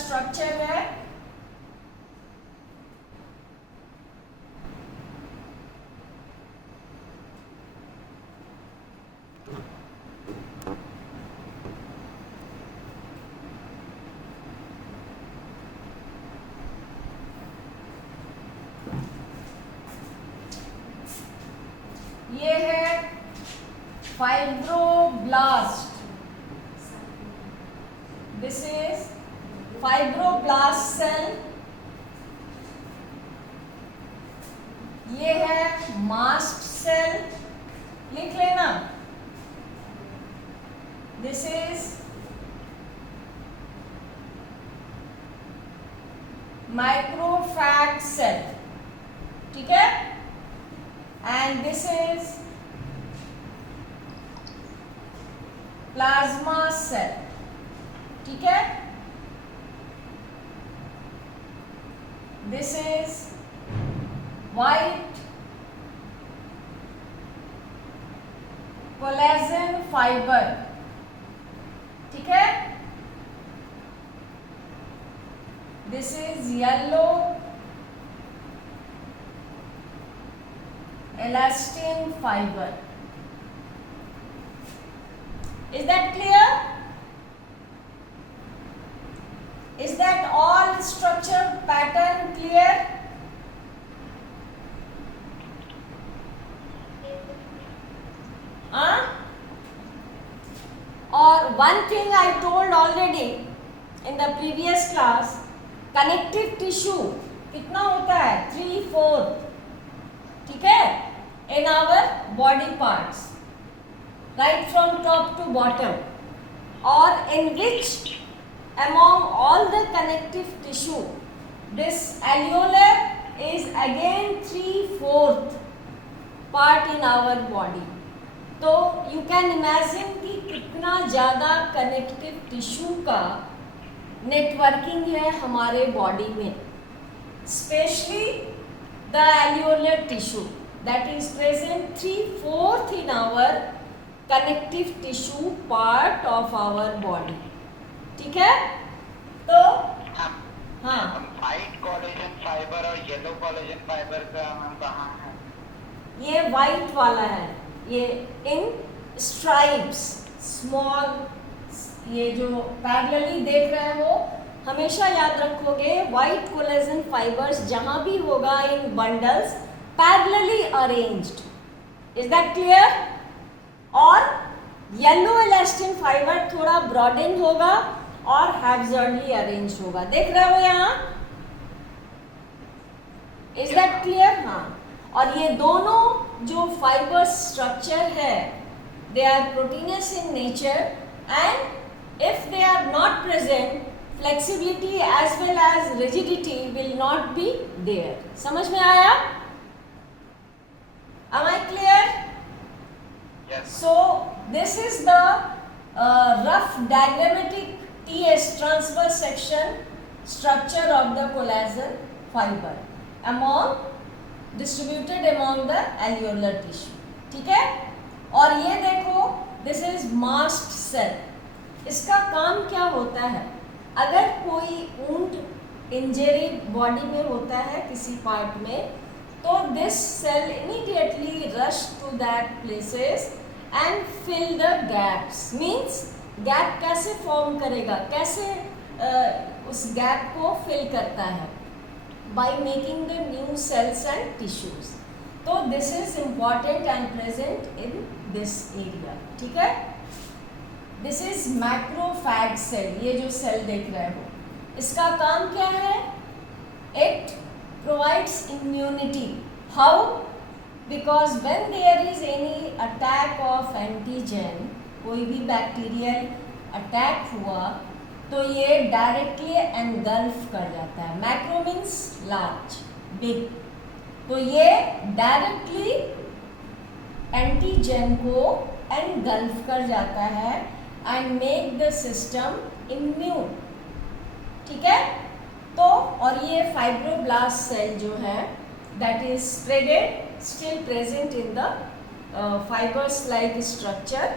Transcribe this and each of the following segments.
Structure है, ये है fibroblast. This is fibroblast cell. ये है मास्ट सेल, लिख लेना. This is macrophage cell. ठीक है. And this is plasma cell. ठीक है. This is white collagen fiber. ठीक है. This is yellow elastin fiber. Is that clear? Is that all structure pattern clear? Or one thing I told already in the previous class, connective tissue कितना होता है? 3/4. ठीक है. In our body parts, right from top to bottom, or in which among all the connective tissue, this alveolar is again 3/4 part in our body. तो you can imagine कि कितना ज़्यादा connective tissue का networking है हमारे body में, especially the alveolar tissue that is present 3/4 in our connective tissue part of our body. ठीक है. तो हाँ, व्हाइट कोलेजन फाइबर और येलो कोलेजन फाइबर का कहाँ है? ये व्हाइट वाला है, ये इन स्ट्राइप्स स्मॉल, ये जो पैरेलली देख रहे हो हमेशा याद रखोगे, व्हाइट कोलेजन फाइबर्स जहां भी होगा in bundles parallelly arranged. Is that clear? और येलो इलास्टिन फाइबर थोड़ा ब्रॉडन होगा और हैप्सर्डली अरेंज होगा. देख रहे हो यहाँ? Is that clear? हाँ. और ये दोनों जो फाइबर स्ट्रक्चर है, they are proteins in nature, and if they are not present, flexibility as well as rigidity will not be there. समझ में आया? Am I clear? Yes. So this is the rough diagrammatic TS transverse section structure of the collagen fiber distributed among the alveolar tissue. ठीक है. और ये देखो, this is mast cell. इसका काम क्या होता है? अगर कोई वुंड इंजरी बॉडी में होता है किसी पार्ट में, तो this cell immediately rush to that places and fill the gaps. Means gap कैसे फॉर्म करेगा, कैसे उस गैप को फिल करता है? By making the new cells and tissues. तो this is important and present in this area. ठीक है. This is macrophage cell. ये जो सेल देख रहे हो, इसका काम क्या है? It provides immunity. How? Because when there is any attack of antigen, कोई भी बैक्टीरियल अटैक हुआ तो ये डायरेक्टली एनगल्फ कर जाता है. Macro means large, big. तो ये डायरेक्टली एंटीजन को एनगल्फ कर जाता है and make the system immune. ठीक है. तो और ये फाइब्रोब्लास्ट सेल जो है, that is spreaded, still present in the fibres like structure.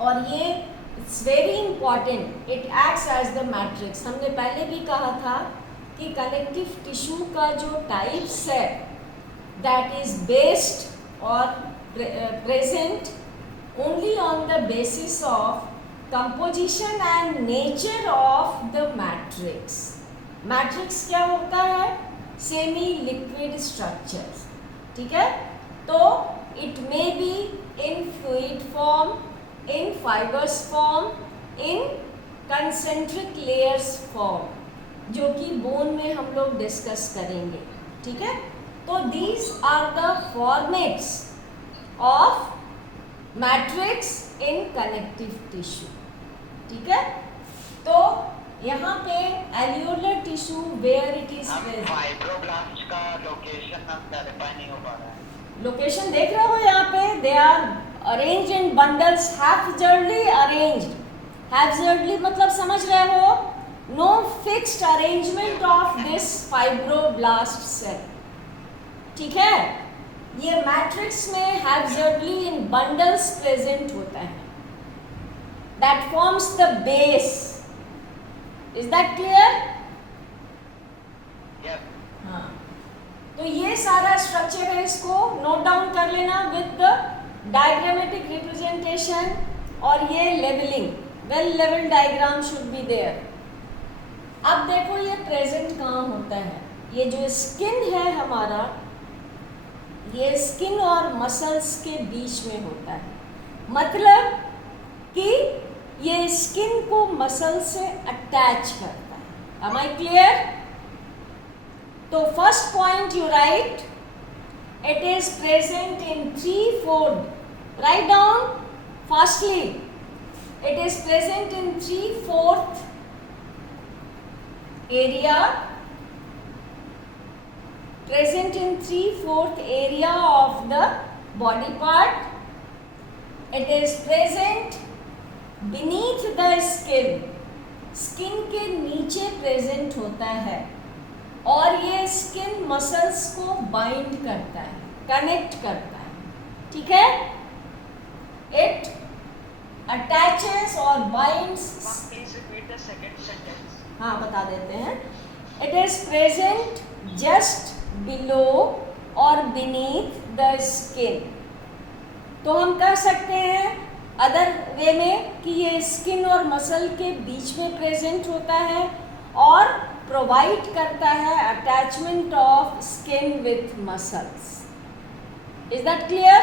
और ये it's very important, it acts as the matrix. हमने पहले भी कहा था कि कनेक्टिव टिश्यू का जो टाइप्स है दैट इज बेस्ड और present only on the basis of composition and nature of the matrix. Matrix क्या होता है? Semi liquid structures, ठीक है? तो it may be in fluid form, in fibrous form, in concentric layers form, जो कि bone में हम लोग डिस्कस करेंगे, ठीक है? तो these are the formats of matrix in connective tissue, ठीक है? तो यहाँ पे areolar tissue where it is present. Fibroblast का लोकेशन हम क्लैरिफाई नहीं हो पा रहा है। लोकेशन देख रहे हो यहाँ पे, they are arranged in bundles, haphazardly arranged. Haphazardly मतलब समझ रहे हो, no fixed arrangement of this fibroblast cell, ठीक है? ये मैट्रिक्स में हैप्जर्डली इन बंडल्स प्रेजेंट होता है, that forms the base. Is that clear? हाँ, तो ये सारा स्ट्रक्चर है, इसको नोट डाउन कर लेना विद द डायग्रामेटिक रिप्रेजेंटेशन, और ये लेवलिंग, वेल लेवल डायग्राम शुड बी देयर। अब देखो ये प्रेजेंट कहाँ होता है। ये जो स्किन है हमारा, ये स्किन और मसल्स के बीच में होता है, मतलब कि ये स्किन को मसल से अटैच करता है। Am I clear? तो first point you right, it is present in 3/4, write down fastly, it is present in 3/4 area, present in 3/4 area of the body part. It is present beneath the skin, skin के नीचे present होता है, और ये skin muscles को bind करता है, connect करता है, ठीक है? It attaches or binds. Please repeat the second sentence. हाँ, बता देते हैं। It is present just below or beneath the skin. तो हम कह सकते हैं अदर वे में कि ये स्किन और मसल के बीच में प्रेजेंट होता है और प्रोवाइड करता है attachment of skin with muscles. Is that clear?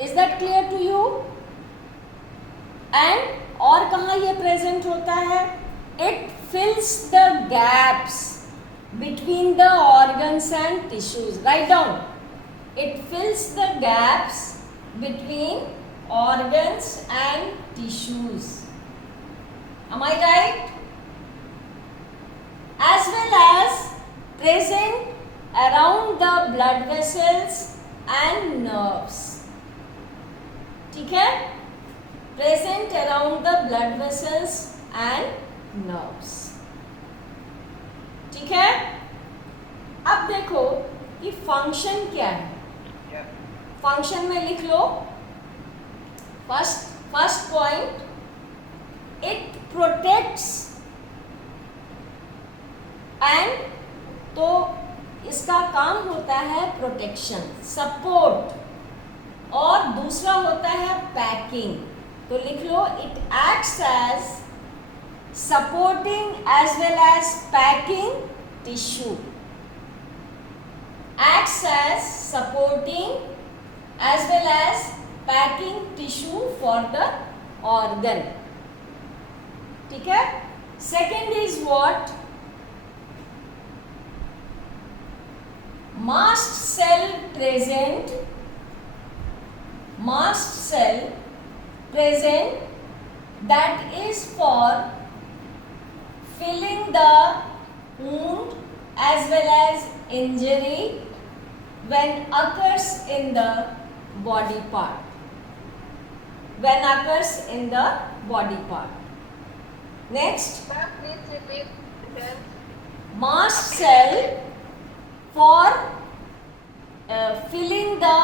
Is that clear to you? And और कहाँ ये प्रेजेंट होता है? It fills the gaps between the organs and tissues. Write down. It fills the gaps between organs and tissues. Am I right? As well as present around the blood vessels and nerves. ठीक है? Present around the blood vessels and nerves. ठीक है? अब देखो कि function क्या है। Function में लिख लो, first point, it protects, and तो इसका काम होता है प्रोटेक्शन, सपोर्ट, और दूसरा होता है पैकिंग। तो लिख लो, it acts as supporting as well as packing tissue, acts as supporting as well as packing tissue for the organ, ठीक है? Second is what? Mast cell present, that is for filling the wound as well as injury when occurs in the body part. Next, Please repeat the mast cell for filling the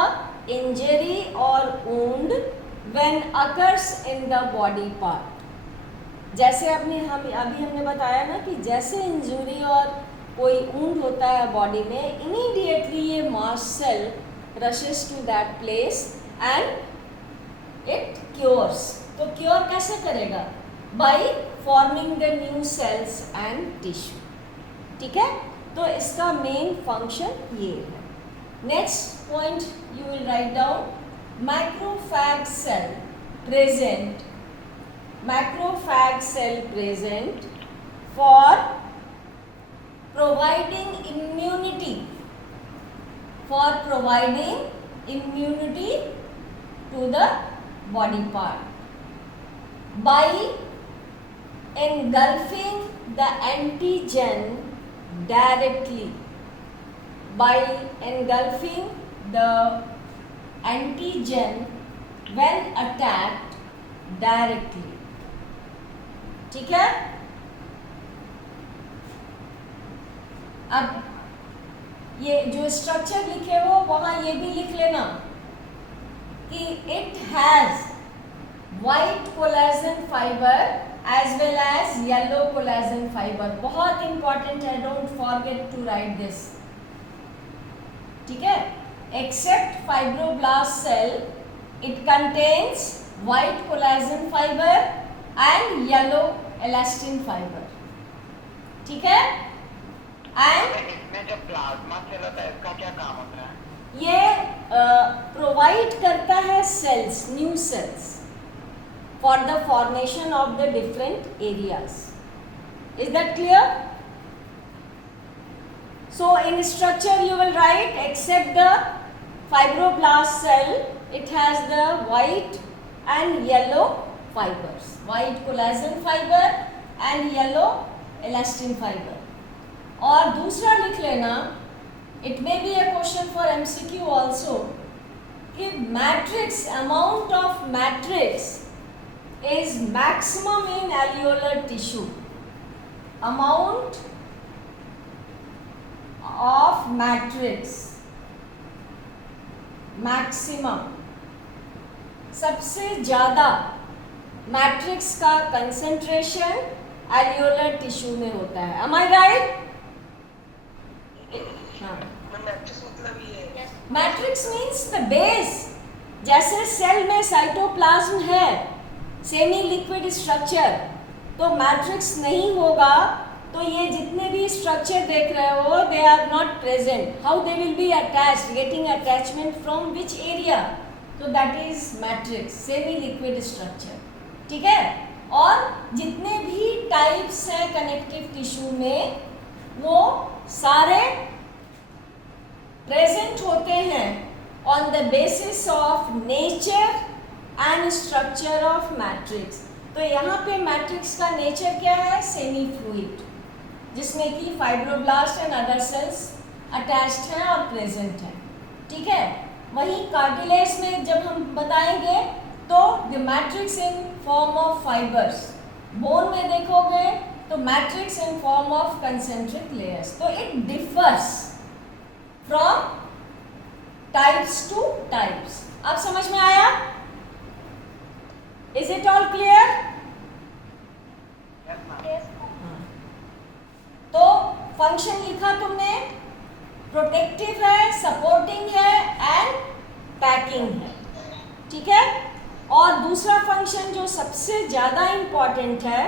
injury or wound when occurs in the body part. जैसे अभी हमने बताया ना कि जैसे injury और कोई wound होता है बॉडी में, इमीडिएटली ये mast cell rushes to that place and it cures. तो क्योर कैसे करेगा? By forming the new cells and tissue. ठीक है, तो इसका मेन फंक्शन ये है. Next point you will write down, macrophage cell present, macrophage cell present for providing immunity, to the body part by engulfing the antigen directly, by engulfing the antigen when attacked directly. ठीक है, अब ये जो structure लिखे हो वहां ये भी लिख लेना कि it has white collagen fibre as well as yellow collagen fibre. बहुत इंपॉर्टेंट है, don't forget to write this. ठीक है, except fibroblast cell it contains white collagen fibre and yellow elastin fibre. ठीक है, एंड इसमें जो प्लाज्मा सेल होता है इसका क्या काम होता है? ये प्रोवाइड करता है cells, new cells for the formation of the different areas. Is that clear? So in structure you will write except the fibroblast cell it has the white and yellow fibers, white collagen fiber and yellow elastin fiber. और दूसरा लिख लेना, it may be a question for MCQ also, कि matrix, amount of matrix is maximum in alveolar tissue. Amount of matrix maximum, सबसे ज़्यादा matrix का concentration alveolar tissue में होता है. Am I right? हाँ. Matrix means the base. जैसे cell में साइटोप्लाज्म है, सेमी लिक्विड स्ट्रक्चर, तो मैट्रिक्स नहीं होगा तो ये जितने भी स्ट्रक्चर देख रहे हो they are not present. How they will be attached, getting attachment from which area? तो that is matrix, semi liquid structure. ठीक है, और जितने भी टाइप्स हैं कनेक्टिव टिश्यू में वो सारे प्रेजेंट होते हैं on the basis of nature and structure of matrix. तो यहाँ पे मैट्रिक्स का नेचर क्या है? सेमी फ्लूइड, जिसमें कि fibroblast and other sales attached हैं और प्रेजेंट हैं. ठीक है, वहीं कार्टिलेज में जब हम बताएंगे तो the matrix in form of fibres. Bone में देखोगे तो matrix in form of concentric layers. तो it differs from types to types. अब समझ में आया? Is it all clear? तो फंक्शन लिखा तुमने, प्रोटेक्टिव है, सपोर्टिंग है एंड पैकिंग है. ठीक है, और दूसरा फंक्शन जो सबसे ज़्यादा इम्पॉर्टेंट है,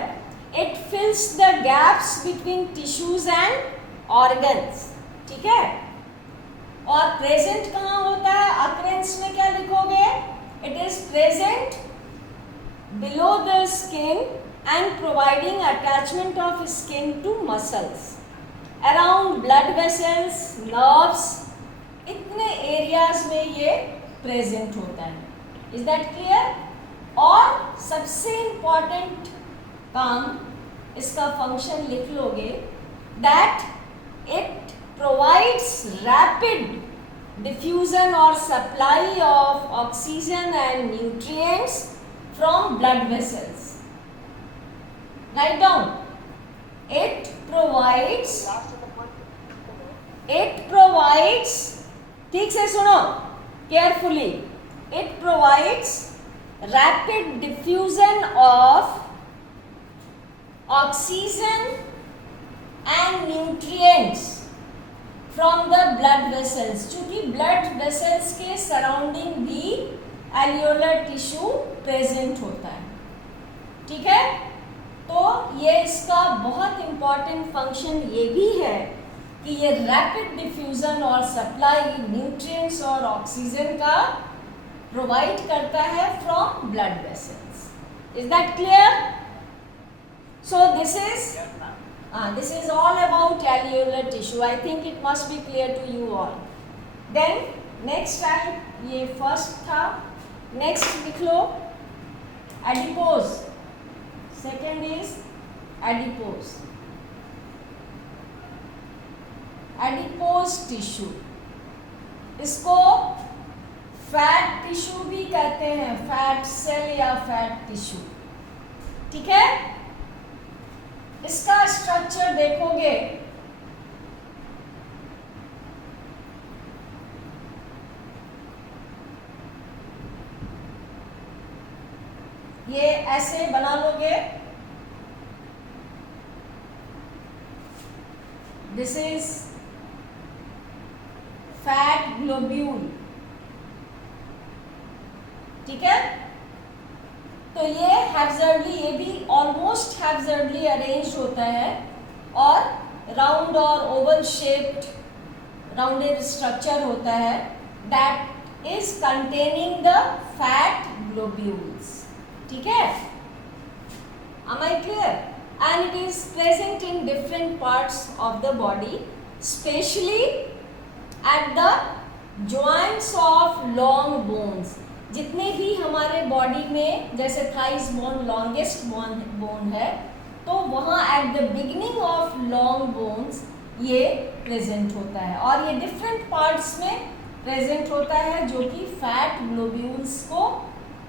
it फिल्स the gaps between tissues and organs. ठीक है, और प्रेजेंट कहाँ होता है? अकरेंस में क्या लिखोगे? It is present below the skin and providing attachment of skin to muscles, around blood vessels, nerves, इतने एरियाज में ये प्रेजेंट होता है. Is that clear? और सबसे इंपॉर्टेंट काम, इसका फंक्शन लिख लोगे, that it provides rapid diffusion और supply of oxygen and nutrients from blood vessels. Right down. It provides, ठीक से सुनो carefully, it provides rapid diffusion of oxygen and nutrients from the blood vessels. चूंकि blood vessels के surrounding भी alveolar tissue present होता है, ठीक है। तो ये इसका बहुत इम्पॉर्टेंट फंक्शन ये भी है कि ये रैपिड डिफ्यूजन और सप्लाई न्यूट्रिएंट्स और ऑक्सीजन का प्रोवाइड करता है from blood vessels. Is that clear? So this is all about alveolar tissue. I think it must be clear to you all. Then next time, ये first था, next लिख लो adipose. Second is adipose. Adipose tissue, इसको fat tissue भी कहते हैं, fat cell या fat tissue, ठीक है। इसका स्ट्रक्चर देखोगे ये ऐसे बना लोगे। दिस इज फैट ग्लोब्यूल, ठीक है। तो ये हैप्सर्डली, ये भी ऑलमोस्ट हैप्सर्डली अरेंज होता है और राउंड और ओवल शेप्ड राउंडेड स्ट्रक्चर होता है that is containing the fat globules, ठीक है। Am I clear? And it is present in different parts of the body, especially at the joints of long bones. जितने भी हमारे body में, जैसे thighs bone longest bone है, तो वहाँ at the beginning of long bones ये present होता है और ये डिफरेंट पार्ट्स में प्रेजेंट होता है जो कि फैट ग्लोब्यूल्स को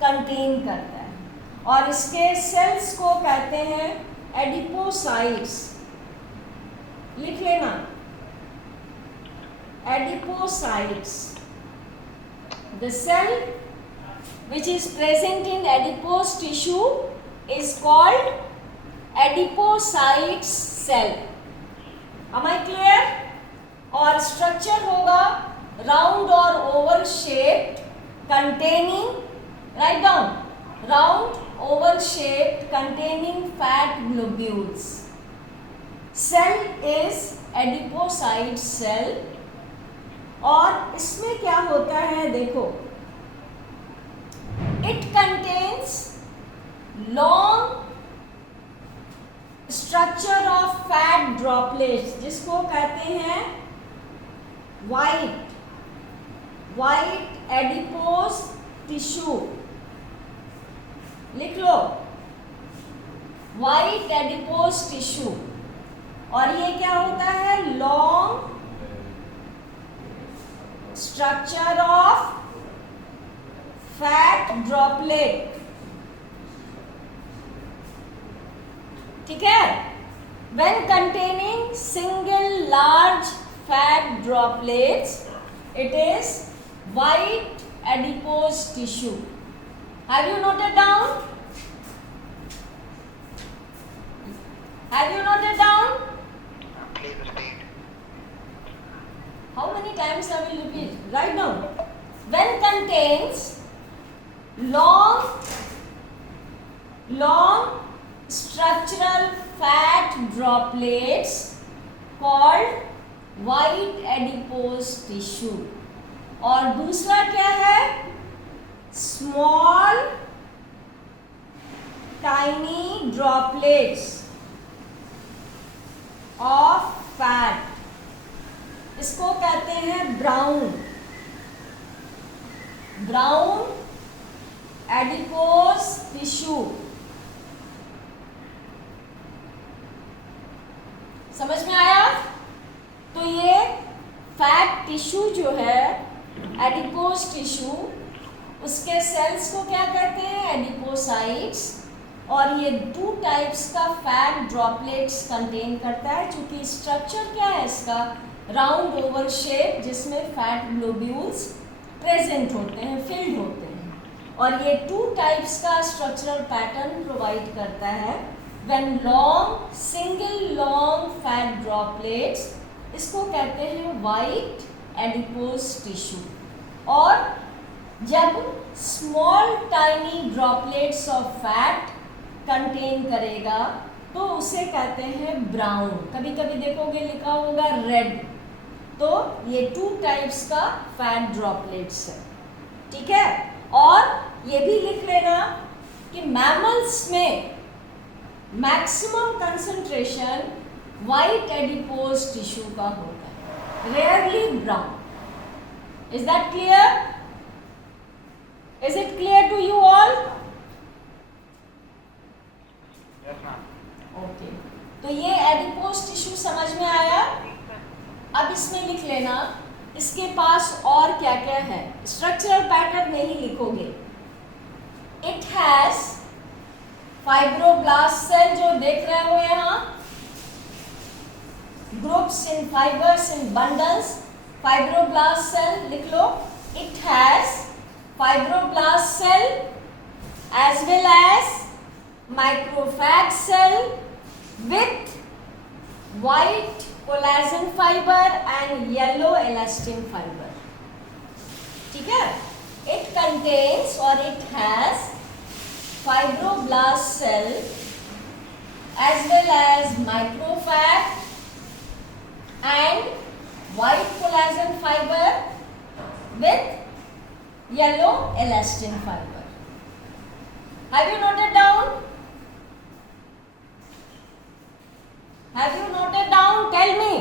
कंटेन करता है। और इसके सेल्स को कहते हैं एडिपोसाइट्स। लिख लेना, adipocytes. The cell which is present in adipose tissue is called adipocytes cell. Am I clear? और structure होगा round or oval shaped containing, write down, round oval shaped containing fat globules. Cell is adipocyte cell। और इसमें क्या होता है देखो, it contains long structure of fat droplets जिसको कहते हैं white adipose tissue। लिख लो, white adipose tissue। और ये क्या होता है, long structure of fat droplet, ठीक है। When containing single large fat droplets, it is white adipose tissue. Have you noted down? Have you noted down? Please repeat. How many times I will repeat? Write down. When contains long structural fat droplets called white adipose tissue। और दूसरा क्या है, small tiny droplets of fat, इसको कहते हैं brown adipose tissue. समझ में आया? तो ये फैट टिश्यू जो है एडिपोज टिश्यू, उसके सेल्स को क्या कहते हैं, एडिपोसाइट्स। और ये 2 टाइप्स का फैट ड्रॉपलेट्स कंटेन करता है। चूंकि स्ट्रक्चर क्या है इसका, राउंड ओवल शेप जिसमें फैट ग्लोब्यूल्स प्रेजेंट होते हैं, फिल्ड होते हैं। और ये 2 टाइप्स का स्ट्रक्चरल पैटर्न प्रोवाइड करता है। When long single long fat droplets, इसको कहते हैं वाइट एडिपोज टिश्यू, और जब small tiny droplets of fat contain करेगा तो उसे कहते हैं ब्राउन। कभी कभी देखोगे लिखा होगा रेड, तो ये 2 टाइप्स का फैट ड्रॉपलेट्स है, ठीक है। और ये भी लिख लेना कि मैमल्स में maximum concentration white adipose tissue का होता है, rarely brown. Is that clear? Is it clear to you all? Yes ma'am. Okay, तो ये एडिपोज टिश्यू समझ में आया। अब इसमें लिख लेना इसके पास और क्या क्या है, स्ट्रक्चरल पैटर्न नहीं लिखोगे। इट हैज फाइब्रोब्लास्ट सेल, जो देख रहे हो यहाँ, groups in fibres in bundles, fibroblast cell लिख लो। It has fibroblast cell as well as macrophage cell with white collagen fiber and yellow elastin fiber, ठीक है। It contains or it has fibroblast cell as well as microfag and white collagen fiber with yellow elastin fiber. Have you noted down? Have you noted down? Tell me.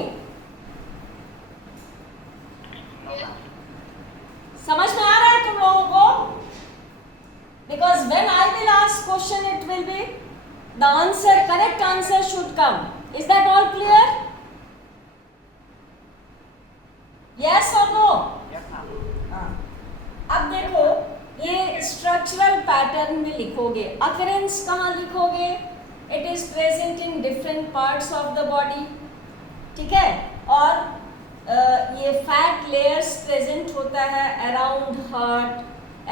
समझ में आ रहा है तुम लोगों को? Because when I will ask question, it will be the answer, correct answer should come. Is that all clear? Yes or no? Yes ma'am. अब देखो, ये स्ट्रक्चरल पैटर्न में लिखोगे, अकरेंस कहाँ लिखोगे? It is present in different parts of the body, ठीक है। और ये फैट लेयर्स प्रेजेंट होता है around heart,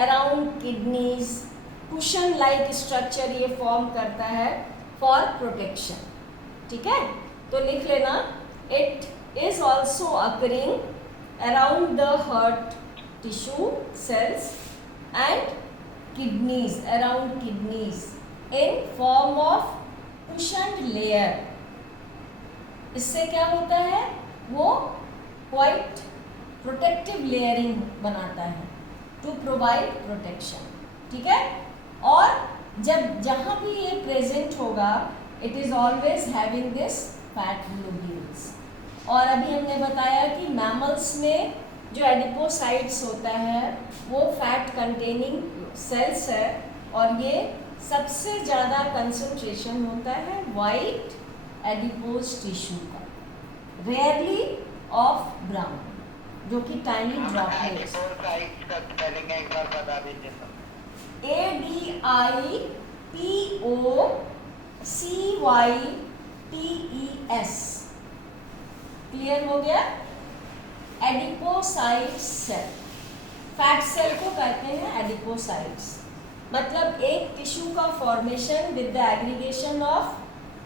around kidneys, cushion like structure ये फॉर्म करता है फॉर प्रोटेक्शन, ठीक है। तो लिख लेना, it is also occurring around the heart tissue cells and kidneys, around kidneys in form of cushioned layer। इससे क्या होता है, वो क्वाइट प्रोटेक्टिव लेयरिंग बनाता है टू प्रोवाइड प्रोटेक्शन, ठीक है। और जब जहाँ भी ये प्रेजेंट होगा, it is always having this fat globules. और अभी हमने बताया कि मैमल्स में जो एडिपोसाइट्स होता है वो फैट कंटेनिंग सेल्स है, और ये सबसे ज़्यादा कंसंट्रेशन होता है वाइट एडिपोज टिश्यू का, रेयरली ऑफ ब्राउन, जो कि टाइनी ड्रॉपलेट्स। एडिपोसाइट्स का स्पेलिंग एक बार बता दीजिए सर। ADIPOCYTES, क्लियर हो गया? एडिपोसाइट्स सेल, फैट सेल को कहते हैं एडिपोसाइट्स। मतलब एक टिश्यू का formation with the aggregation of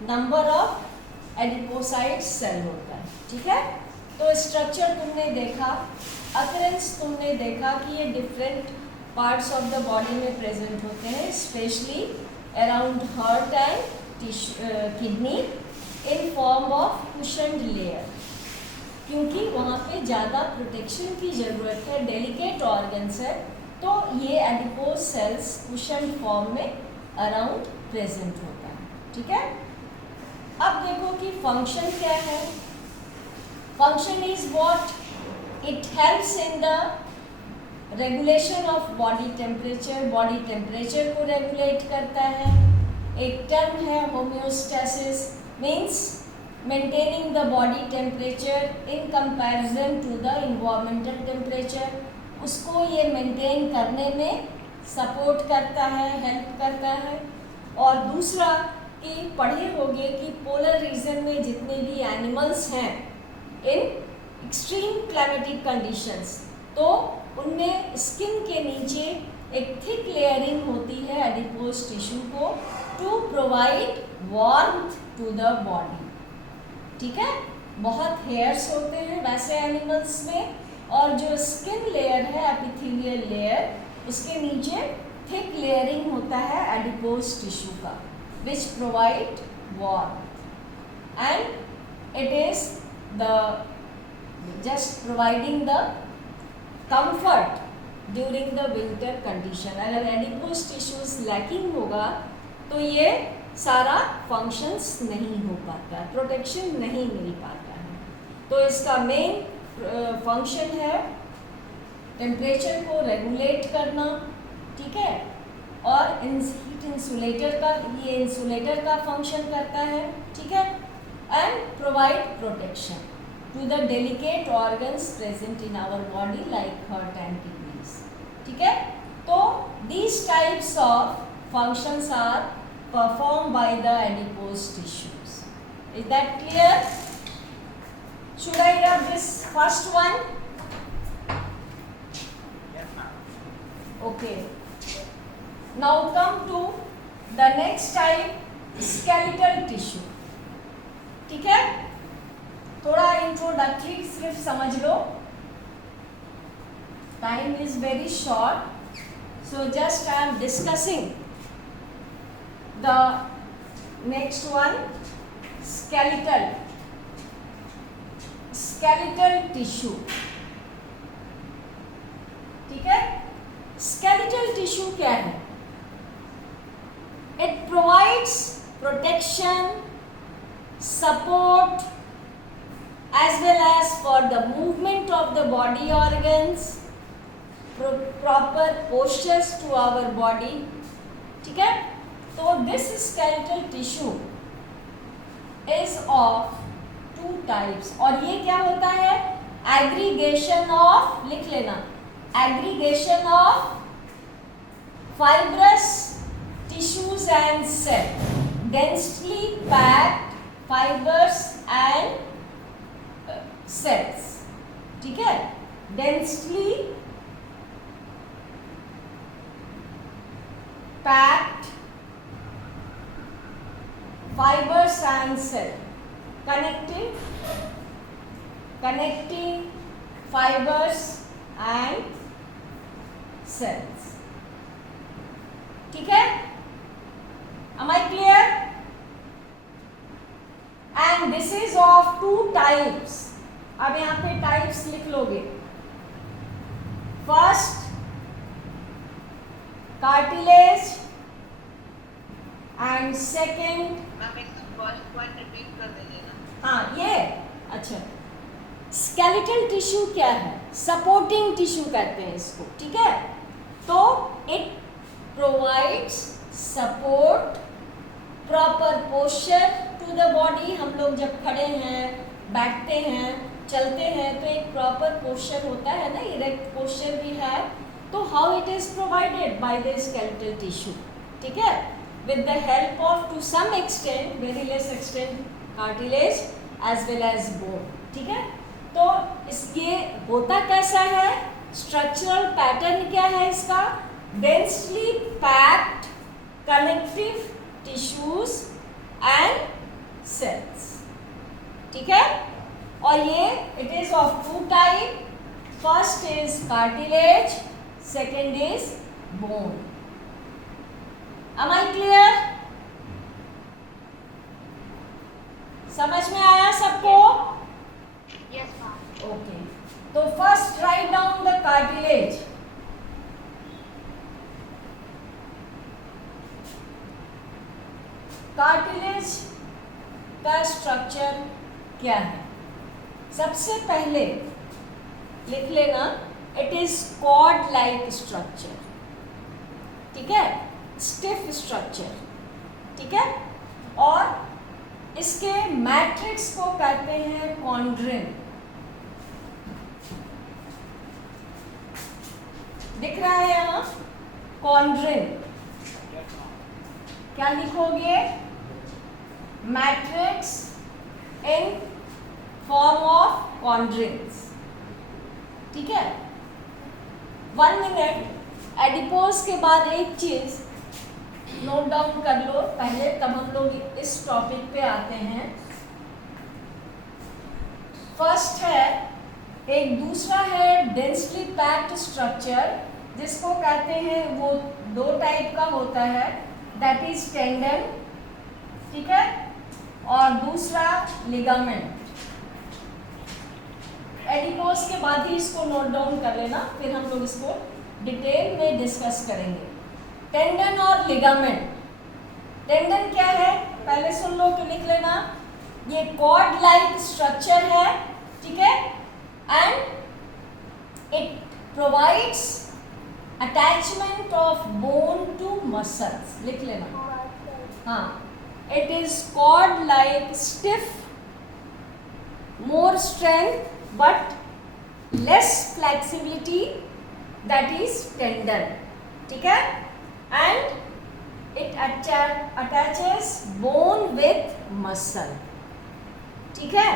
number of adipocytes cell होता है, ठीक है। तो स्ट्रक्चर तुमने देखा, अकरेंस तुमने देखा कि ये different parts of the body में प्रेजेंट होते हैं, specially around heart and kidney in form of cushioned layer, क्योंकि वहाँ पे ज़्यादा प्रोटेक्शन की ज़रूरत है, डेलिकेट ऑर्गन्स है, तो ये एडिपोज सेल्स कुशन फॉर्म में अराउंड प्रेजेंट होता है, ठीक है। अब देखो कि फंक्शन क्या है। Function is what? It helps in the regulation of body temperature, body temperature को रेगुलेट करता है। एक टर्म है homeostasis, means maintaining the body temperature in comparison to the environmental temperature, उसको ये मेंटेन करने में सपोर्ट करता है, हेल्प करता है। और दूसरा कि पढ़े होंगे कि पोलर रीजन में जितने भी एनिमल्स हैं इन एक्सट्रीम क्लाइमेटिक कंडीशंस, तो उनमें स्किन के नीचे एक थिक लेयरिंग होती है एडिपोज टिश्यू को to provide warmth to the body. ठीक है, बहुत हेयर्स होते हैं वैसे एनिमल्स में, और जो स्किन लेयर है एपिथेलियल लेयर, उसके नीचे थिक लेयरिंग होता है एडिपोज टिश्यू का which provide warmth and it is the just providing the comfort during the winter condition. अगर एडिपोज टिश्यूज लैकिंग होगा तो ये सारा फंक्शंस नहीं हो पाता है, प्रोटेक्शन नहीं मिल पाता है। तो इसका मेन फंक्शन है टेम्परेचर को रेगुलेट करना, ठीक है, और हीट इंसुलेटर का, ये इंसुलेटर का फंक्शन करता है, ठीक है, and provide protection to the delicate organs present in our body like heart and kidneys. ठीक है, तो these types of functions are performed by the adipose tissues. Is that clear? Should I rub this first one? Yes, ma'am. Okay. Now come to the next type, skeletal tissue. ठीक है, थोड़ा introductory सिर्फ समझ लो, time is very short, so just I am discussing the next one, skeletal tissue। ठीक है, skeletal tissue क्या है? It provides protection, support as well as for the movement of the body organs, proper postures to our body। ठीक है, तो this skeletal tissue is of two types, और ये क्या होता है? एग्रीगेशन ऑफ, लिख लेना, aggregation of fibrous tissues and cell, densely packed fibers and cells। ठीक है, densely packed fibers and cell, connecting fibers and cells। ठीक है, am I clear? And this is of two types। अब यहाँ पे types लिख लोगे, first cartilage and second, ma'am एक फर्स्ट पॉइंट रिपीट कर दीजिए ना। हाँ ये अच्छा, स्केलेटल टिश्यू क्या है? सपोर्टिंग टिश्यू कहते हैं इसको। ठीक है, तो it provides support, proper posture to the body. हम लोग जब खड़े हैं, बैठते हैं, चलते हैं तो एक प्रॉपर पोस्चर होता है ना, इरेक्ट पोस्चर भी है। तो how it is provided by the skeletal tissue. ठीक है, with the help of to some extent, very less extent, cartilage as well as bone। ठीक है, तो इसके होता कैसा है, स्ट्रक्चरल पैटर्न क्या है इसका? densely packed connective tissues and cells। ठीक है, और ये it is of two type, first is cartilage, second is bone। Am I clear? समझ में आया सबको? Yes ma'am. ओके, तो first write down the cartilage. Cartilage का स्ट्रक्चर क्या है? सबसे पहले लिख लेना, it is cord like structure. ठीक है, स्टिफ स्ट्रक्चर। ठीक है, और इसके मैट्रिक्स को कहते हैं कॉन्ड्रिन। दिख रहा है यहाँ कॉन्ड्रिन, क्या लिखोगे? Matrix in form of chondrins. ठीक है, 1 मिनट एडिपोज के बाद एक चीज नोट डाउन कर लो पहले, तब हम लोग इस टॉपिक पे आते हैं। फर्स्ट है, एक दूसरा है डेंसली पैक्ड स्ट्रक्चर, जिसको कहते हैं, वो दो टाइप का होता है, दैट इज टेंडन, ठीक है, और दूसरा लिगामेंट। एडिपोज के बाद ही इसको नोट डाउन कर लेना, फिर हम लोग इसको डिटेल में डिस्कस करेंगे। टेंडन और लिगामेंट। टेंडन क्या है पहले सुन लो तो लिख लेना, ये कॉर्ड लाइक स्ट्रक्चर है, ठीक है, and it provides attachment of bone to muscles, लिख लेना, हाँ, it is cord like, stiff, more strength but less flexibility, that is tendon, ठीक है, and it attaches bone with muscle, ठीक है।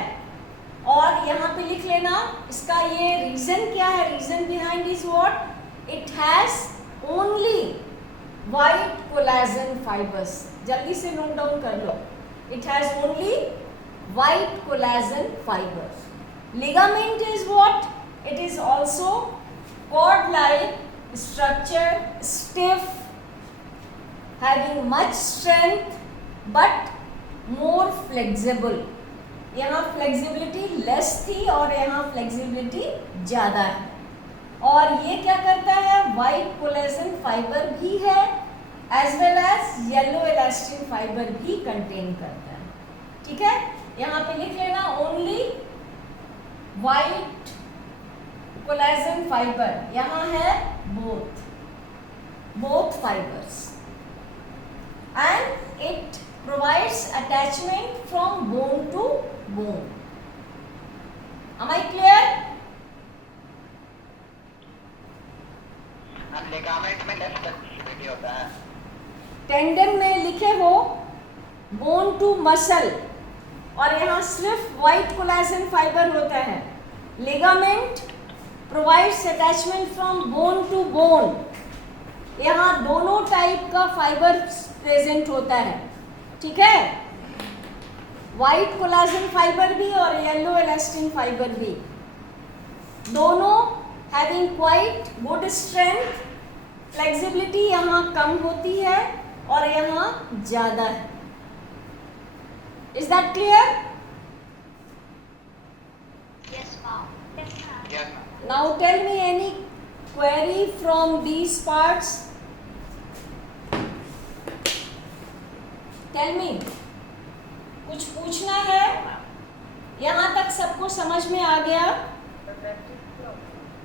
और यहाँ पे लिख लेना इसका ये रीजन क्या है, reason behind is what, it has only white collagen fibers, जल्दी से नोट डाउन कर लो, it has only white collagen fibers. Ligament is what? It is also cord-like structure, stiff, having much strength but more flexible. यहाँ flexibility less थी और यहाँ flexibility ज़्यादा है। और ये क्या करता है, white collagen fiber भी है as well as yellow elastin fiber भी contain करता है, ठीक है। यहाँ पे लिख लेना ओनली वाइट कोलेजन फाइबर, यहाँ है both fibres, and it provides attachment from bone to bone. Am I clear? Ligament में लेस फ्लेक्सिबिलिटी होता है। टेंडन में लिखे हो बोन टू मसल, और यहाँ सिर्फ व्हाइट कोलेजन फाइबर होता है। Ligament provides attachment from bone to bone, यहाँ दोनों टाइप का फाइबर प्रेजेंट होता है, ठीक है, व्हाइट कोलेजन फाइबर भी और येलो इलास्टिन फाइबर भी, दोनों having quite good strength, flexibility यहाँ कम होती है और यहाँ ज़्यादा है। Is that clear? Yes, ma'am. Yes, ma'am. Yes, ma'am. Now tell me any query from these parts. Tell me. कुछ पूछना है? यहाँ तक सबको समझ में आ गया?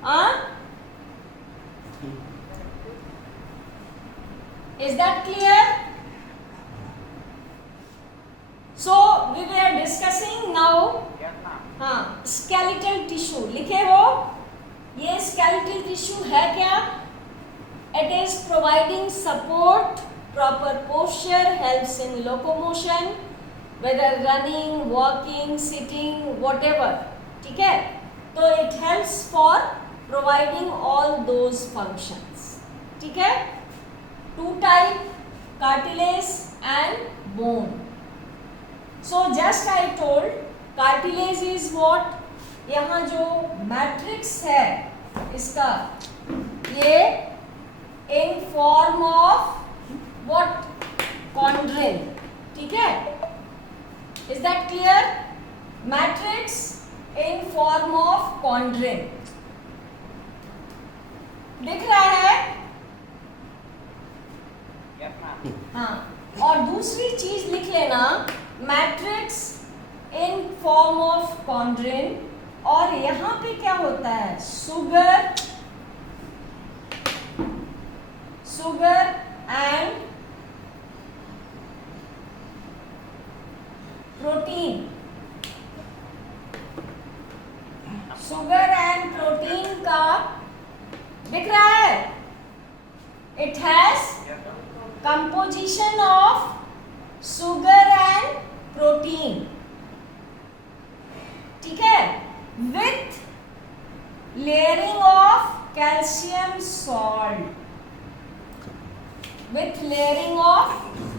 हाँ? Is that clear? So we were discussing now, हाँ, skeletal tissue लिखे हो, ये skeletal tissue है क्या? It is providing support, proper posture, helps in locomotion, whether running, walking, sitting, whatever, ठीक है? तो it helps for providing all those functions, ठीक है? Two type, cartilage and bone. So just I told cartilage is what, यहाँ जो matrix है इसका, ये in form of what, chondrin, ठीक है, is that clear? Matrix in form of chondrin, दिख रहा है? Yes, ma'am. हाँ, और दूसरी चीज लिख लेना, matrix in form of chondrin, और यहाँ पे क्या होता है, sugar and protein, sugar and protein का दिख रहा है, it has composition of sugar and protein, ठीक है, with layering of calcium salt, with layering of